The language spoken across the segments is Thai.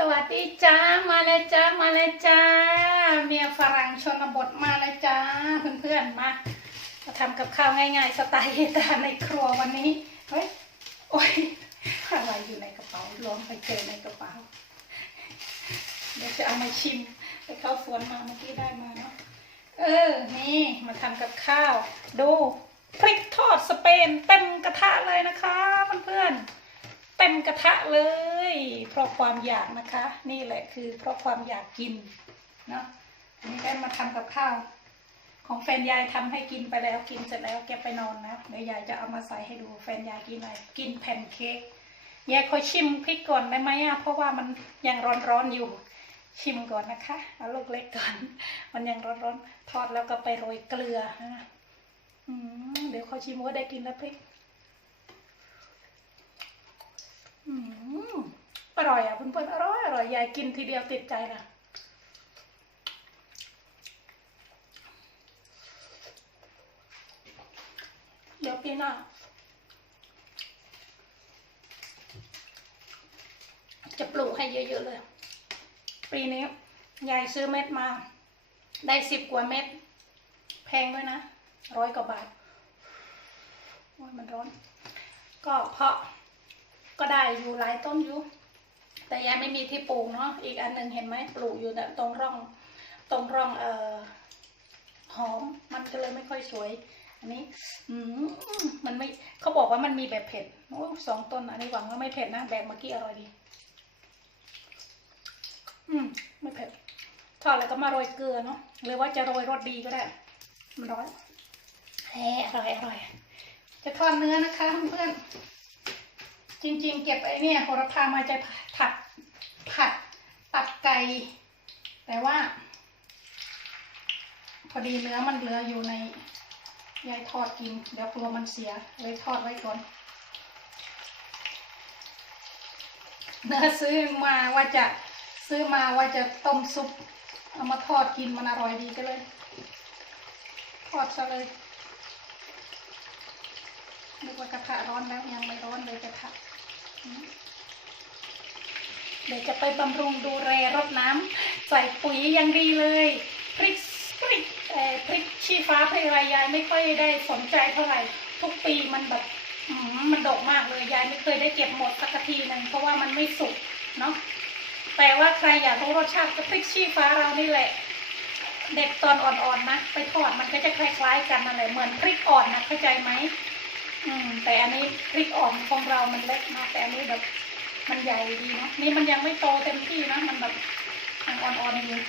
สวัสดีจ้ามาเลยจ้ามาเลยจ้า เมียฝรั่งชนบทมาเลยจ้าเพื่อนๆมามาทำกับข้าวง่ายๆ สไตล์เฮตาในครัววันนี้เฮ้ยโอ้ยอะไรอยู่ในกระเป๋าลองไปเจอในกระเป๋าเดี๋ยวจะเอามาชิมไปเข้าสวนมาเมื่อกี้ได้มาเนาะเออนี่มาทำกับข้าว ดูพริกทอดสเปนเต็มกระทะเลยนะคะเพื่อนๆเต็มกระทะเลย เพราะความอยากนะคะ นี่แหละคือเพราะความอยากกินเนาะอันนี้ได้มาทำกับข้าว ของแฟนยายทำให้กินไปแล้วกินเสร็จแล้วแกไปนอนนะเดี๋ยวยายจะเอามาใส่ให้ดูแฟนยายกินอะไรกินแผ่นเค้กยายขอชิมพริกก่อนได้ไหมอะเพราะว่ามันยังร้อนๆอยู่ชิมก่อนนะคะเอาลูกเล็กก่อน มันยังร้อนๆทอดแล้วก็ไปโรยเกลือนะอืมเดี๋ยวขอชิมว่าได้กินแล้วพริก อร่อยอะเพื่อนๆอร่อยอร่อยยายกินทีเดียวติดใจนะเดี๋ยวปีหน้าจะปลูกให้เยอะๆเลย ปีนี้ยายซื้อเม็ดมา ได้สิบกว่าเม็ด แพงด้วยนะร้อยกว่าบาทโอ้ยมันร้อน ก็เพาะ ก็ได้อยู่หลายต้นอยู่แต่ยังไม่มีที่ปลูกเนาะอีกอันหนึ่งเห็นไหมปลูกอยู่เนี่ยตรงร่องตรงร่องเอ่อหอมมันก็เลยไม่ค่อยสวย อันนี้ อืมมันไม่เขาบอกว่ามันมีแบบเผ็ดโอ้สองต้นอันนี้หวังว่าไม่เผ็ดนะแบบเมื่อกี้อร่อยดี อืมไม่เผ็ดทอดแล้วก็มาโรยเกลือเนาะหรือว่าจะโรยรสดีก็ได้ มันร้อนแหมอร่อยอร่อยจะทอดเนื้อนะคะเพื่อน จริงๆ เก็บไอ้เนี่ยโหระพามาจะผัดผัดตับไก่แต่ว่า พอดีเนื้อมันเหลืออยู่ในยายทอดกิน เดี๋ยวกลัวมันเสียเลยทอดไว้ก่อนเนื้อซื้อมาว่าจะซื้อมาว่าจะต้มซุปเอามาทอดกินมันอร่อยดีก็เลย ทอดซะเลยนึกว่ากระทะร้อนแล้วยังไม่ร้อนเลยกระทะ เดี๋ยวจะไปบำรุงดูแลรดน้ำใส่ปุ๋ยอยังดีเลยพริกพริกเอ่อพริกชี้ฟ้าพริกอะไรยายไม่ค่อยได้สนใจเท่าไหร่ทุกปีมันแบบมันดกมากเลยยายไม่เคยได้เก็บหมดสักทีนึงเพราะว่ามันไม่สุกเนาะแต่ว่าใครอยากรู้รสชาติก็พริกชี้ฟ้าเรานี่แหละ เด็ดตอนอ่อนๆนะไปทอดมันก็จะคล้ายๆกันนั่นแหละเหมือนพริกอ่อนนะเข้าใจไหม แต่อันนี้พริกอ่อนของเรามันเล็กนะแต่อันนี้แบบมันใหญ่ดีเนาะนี่มันยังไม่โตเต็มที่นะมันแบบยังอ่อนๆอยู่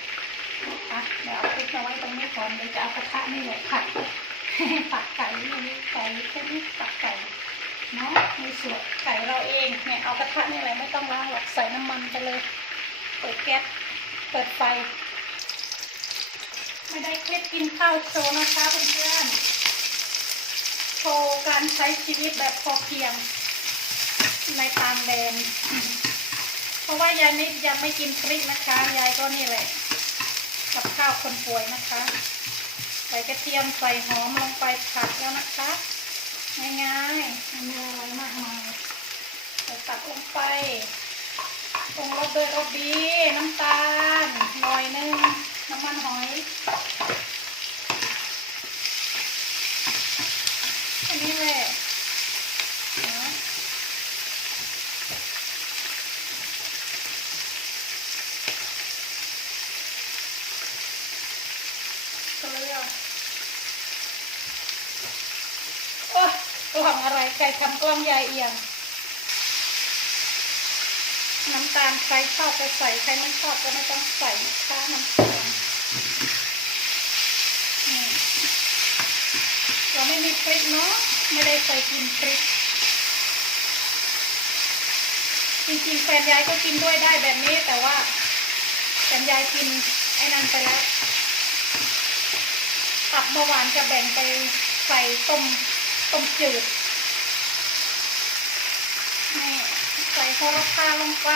อะเดี๋ยวเอาพริกมาไว้ตรงนี้ก่อนเดี๋ยวจะเอากระทะนี่แหละผัดผัดไก่นี่ไก่แค่นี้ผัดไก่เนาะมีส่วนไก่เราเองเนี่ยเอากระทะนี่แหละไม่ต้องล้างหรอกใส่น้ำมันไปเลย เปิดแก๊สเปิดไฟ ไม่ได้เคล็ดกินข้าวโชว์นะคะเพื่อนๆ โชว์การใช้ชีวิตแบบพอเพียงในตามแดน เพราะว่ายายนิดยังไม่กินพริกนะคะ ยายก็นี่แหละ กับข้าวคนป่วยนะคะ ใส่กระเทียมใส่หอมลงไปผัดแล้วนะคะ ง่ายๆไม่มีอะไรมากมายใส่ตักลงไปปรุงรสด้วยรสดี น้ำตาลหน่อยนึง น้ำมันหอยอันนี้แหละนะ เกลือโอ้ยกล่องอะไรใครทำกล้องยายเอียง น้ำตาลใครชอบก็ใส่ใครไม่ชอบก็ไม่ต้องใส่นะคะน้ำตาลเราไม่มีพริกเนาะไม่ได้ใส่กินพริกจริงๆแฟนยายก็กินด้วยได้แบบนี้แต่ว่าแฟนยายกินไอ้นั่นไปแล้วตับเมื่อวานจะแบ่งไปใส่ต้มต้มจืดนี่ใส่ โหระพาลงไป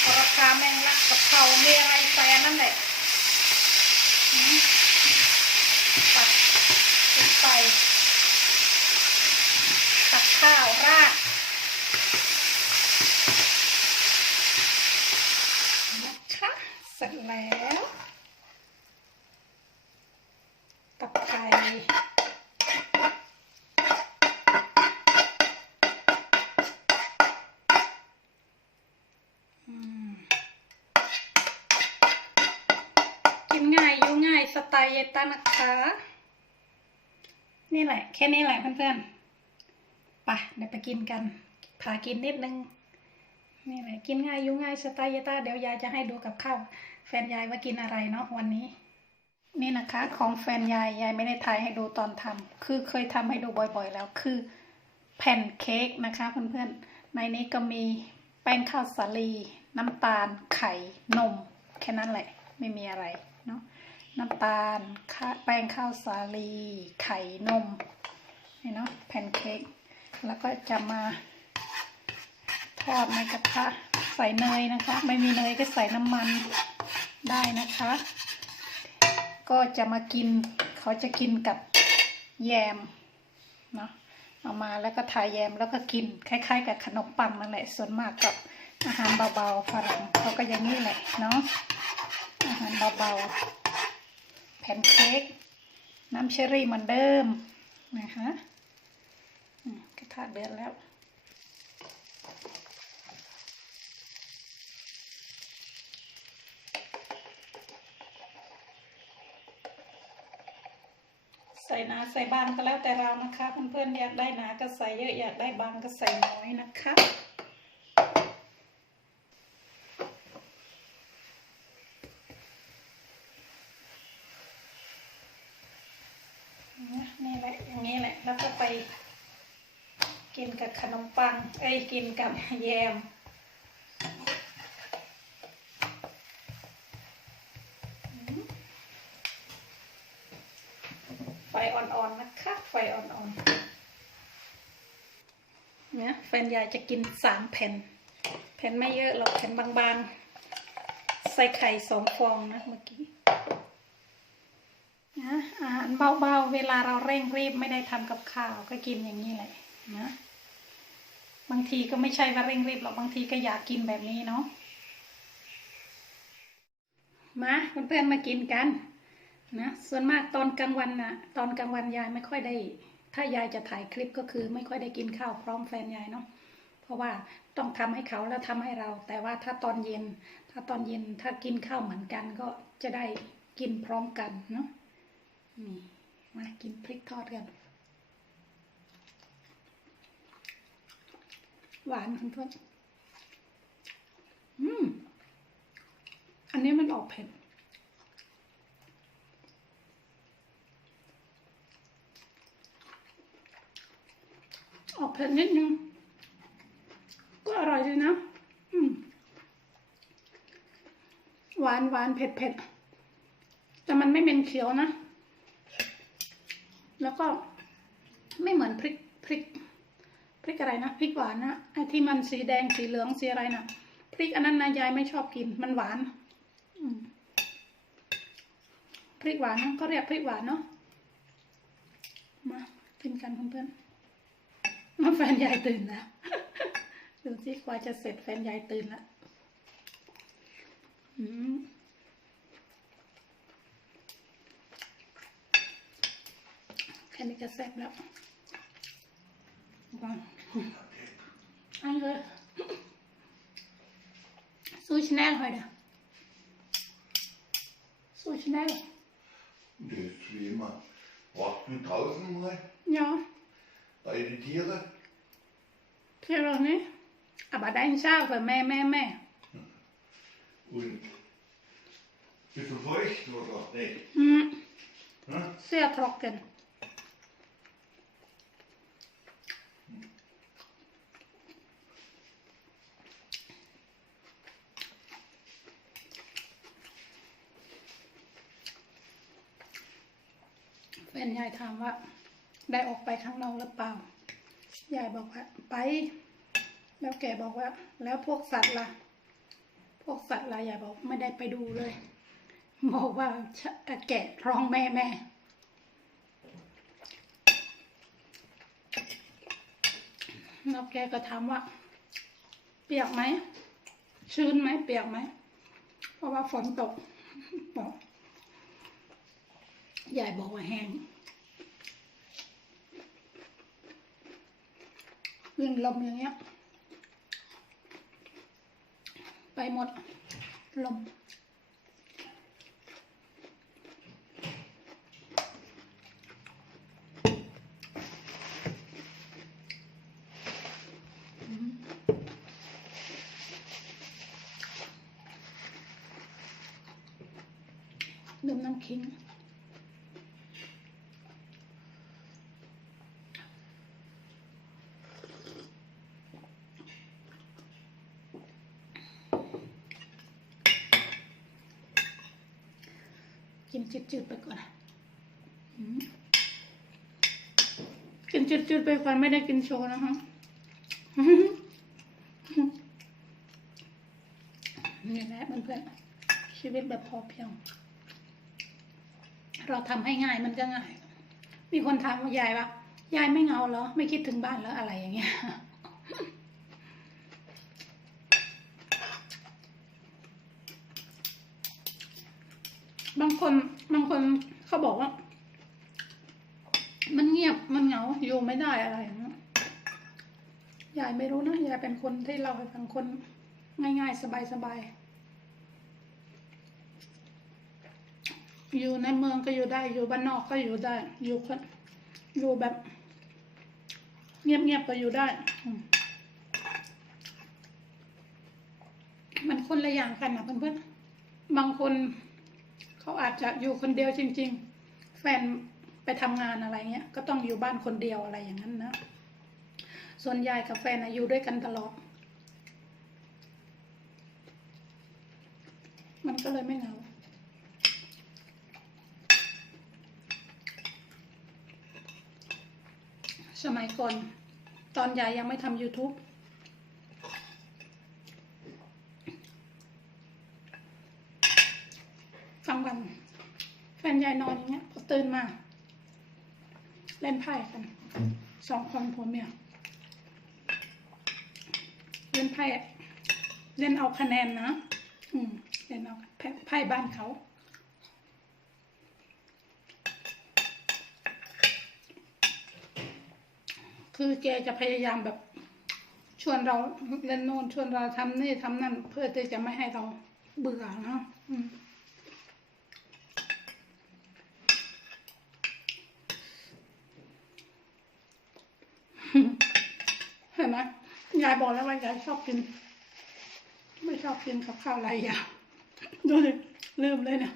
โหระพาแมงลักกะเพรามีอะไรใส่นนั่นแหละตัดลงไป ตักข้าวราดเสร็จแล้ว ไตล์เยต้านะคะ นี่แหละ แค่นี้แหละเพื่อนๆไปเดี๋ยวไปกินกันพากินนิดนึง นี่แหละ กินง่ายยุ่งง่ายสไตล์ยายต้าเดี๋ยวยายจะให้ดูกับข้าวแฟนยายว่ากินอะไรเนาะวันนี้ นี่นะคะ ของแฟนยายยายไม่ได้ถ่ายให้ดูตอนทำคือเคยทำให้ดูบ่อยๆ แล้วคือแผ่นเค้กนะคะเพื่อนๆในนี้ก็มีแป้งข้าวสาลี น้ำตาลไข่นม แค่นั้นแหละ ไม่มีอะไร น้ำตาลแป้งข้าวสาลี ไข่นมนี่เนาะแผ่นเค้กแล้วก็จะมาทอดในกระทะใส่เนยนะคะ ไม่มีเนยก็ใส่น้ำมันได้นะคะ ก็จะมากินเขาจะกินกับแยมเนาะเอามาแล้วก็ทาแยมแล้วก็กินคล้าย ๆ กับขนมปังนั่นแหละ ส่วนมากก็อาหารเบาๆฝรั่งเขาก็อย่างนี้แหละเนาะอาหารเบาๆ แผ่นเค้กน้ำเชอรี่เหมือนเดิมนะคะกระทะเดือดแล้ว ใส่หนาใส่บางก็แล้วแต่เรานะคะ เพื่อนๆอยากได้หนาก็ใส่เยอะอยากได้บางก็ใส่น้อยนะคะนี่แหละอย่างนี้ แล้วก็ไป กินกับขนมปัง เอ้ยกินกับแยมไฟอ่อนๆนะคะ ไฟอ่อนๆเนี่ยแฟนยายจะกินสามแผ่น แผ่นไม่เยอะหรอกแผ่นบางๆ ใส่ไข่สองฟองนะเมื่อกี้ารเบาๆ เวลาเราเร่งรีบไม่ได้ทำกับข้าวก็กินอย่างนี้แหละนะบางทีก็ไม่ใช่ว่าเร่งรีบหรอกบางทีก็อยากกินแบบนี้เนาะมาเพื่อนๆมากินกันนะส่วนมากตอนกลางวันนะตอนกลางวันยายไม่ค่อยได้ ถ้ายายจะถ่ายคลิปก็คือไม่ค่อยได้กินข้าวพร้อมแฟนยายเนาะเพราะว่าต้องทำให้เขาแล้วทำให้เรา แต่ว่าถ้าตอนเย็น ถ้าตอนเย็นถ้ากินข้าวเหมือนกันก็จะได้กินพร้อมกันเนาะ นี่มากินพริกทอดกัน หวานเพื่อนอืม อันนี้มันออกเผ็ดออกเผ็ดนิดนึง ก็อร่อยดีนะ อืม หวานหวานเผ็ดเผ็ดแต่มันไม่เป็นเขียวนะ แล้วก็ไม่เหมือนพริกพริกพริกอะไรนะพริกหวานนะไอ้ที่มันสีแดงสีเหลืองสีอะไรนะพริกอันนั้นนะยายไม่ชอบกินมันหวานพริกหวานนะก็เรียกพริกหวานเนาะมากินกันเพื่อนๆมาแฟนยายตื่นแล้วดูสิกว่าจะเสร็จแฟนยายตื่นล้วอืม แค่นี้ก็แซ่บแล้วว้าวอันเลยซูชิแนลheuteซูชิแนล Das ist wie immer. Warst du draußen mal ja bei den Tieren? Klar nicht. Aber dein Schaf, mehr, mehr, mehr. Und bist du feucht oder nicht? Hm, Hm? sehr trocken. แฟนยายถามว่า ได้ออกไปข้างนอกหรือเปล่า ยายบอกว่าไป แล้วแกบอกว่า แล้วพวกสัตว์ล่ะ พวกสัตว์ล่ะยายบอกไม่ได้ไปดูเลย บอกว่าแกะร้องแม่แม่แล้วแกก็ถามว่า เปียกไหมชื้นไหมเปียกไหม เพราะว่าฝนตกบอก ยายบอกว่าแห้งวิ่งลมอย่างเงี้ย ไปหมดลมดื่มน้ำขิง กินจืดๆไปก่อนกินจืดๆไปก่อนไม่ได้กินโชว์นะคะนี่แหละเพื่อนๆชีวิตแบบพอเพียง เราทำให้ง่ายมันก็ง่าย มีคนถามว่ายายว่ายายไม่เงาเหรอ ไม่คิดถึงบ้านแล้วอะไรอย่างเงี้ย บางคนบางคนเขาบอกว่า มันเงียบมันเหงาอยู่ไม่ได้อะไรยายายไม่รู้นะยายเป็นคนที่เราให้ฟังคนง่ายๆ สบายๆ อยู่ในเมืองก็อยู่ได้ อยู่บ้านนอกก็อยู่ได้ อยู่คนอยู่แบบ เงียบๆก็อยู่ได้ มันคนละอย่างกันนะเพื่อนๆบางคน เขาอาจจะอยู่คนเดียวจริง ๆ แฟนไปทำงานอะไรเงี้ย ก็ต้องอยู่บ้านคนเดียวอะไรอย่างนั้นนะ ส่วนยายกับแฟนอยู่ด้วยกันตลอด มันก็เลยไม่เหงาสมัยก่อนตอนยายยังไม่ทำ YouTube กลางวันแฟนยายนอนอย่างเงี้ยพอตื่นมา เล่นไพ่กันสองคนผัวเมียเล่นไพ่เล่นเอาคะแนนนะอืมเล่นเอาไพ่บ้านเขาคือแกจะพยายามแบบ ชวนเราเล่นโน่นชวนเราทำนี่ทำนั่น เพื่อที่จะไม่ให้เราเบื่อเนาะอืม เห็นไหมยายบอกแล้วว่ายายชอบกิน ไม่ชอบกินกับข้าวอะไรอย่างดูดิลืมเลยเนี่ย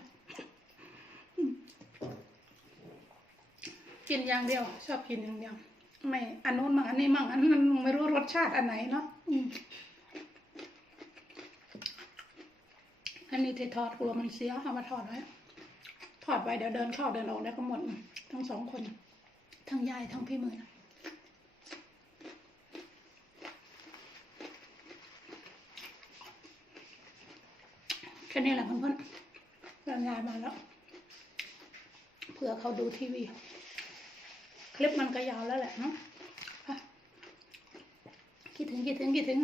กินอย่างเดียว ชอบกินอย่างเดียว ไม่อันนู้นมั่งอันนี้มั่งอันนั้นไม่รู้รสชาติอันไหนเนาะอันนี้ที่ทอดกลัวมันเสียเอามาทอดไว้ทอดไว้เดี๋ยวเดินเข้าเดินออกได้ก็หมดทั้งสองคน ทั้งยายทั้งพี่มือนะ แค่นี้แหละเพื่อนๆรายงานมาแล้ว เผื่อเขาดูทีวี คลิปมันก็ยาวแล้วแหละเนาะคิดถึงคิดถึงคิดถึง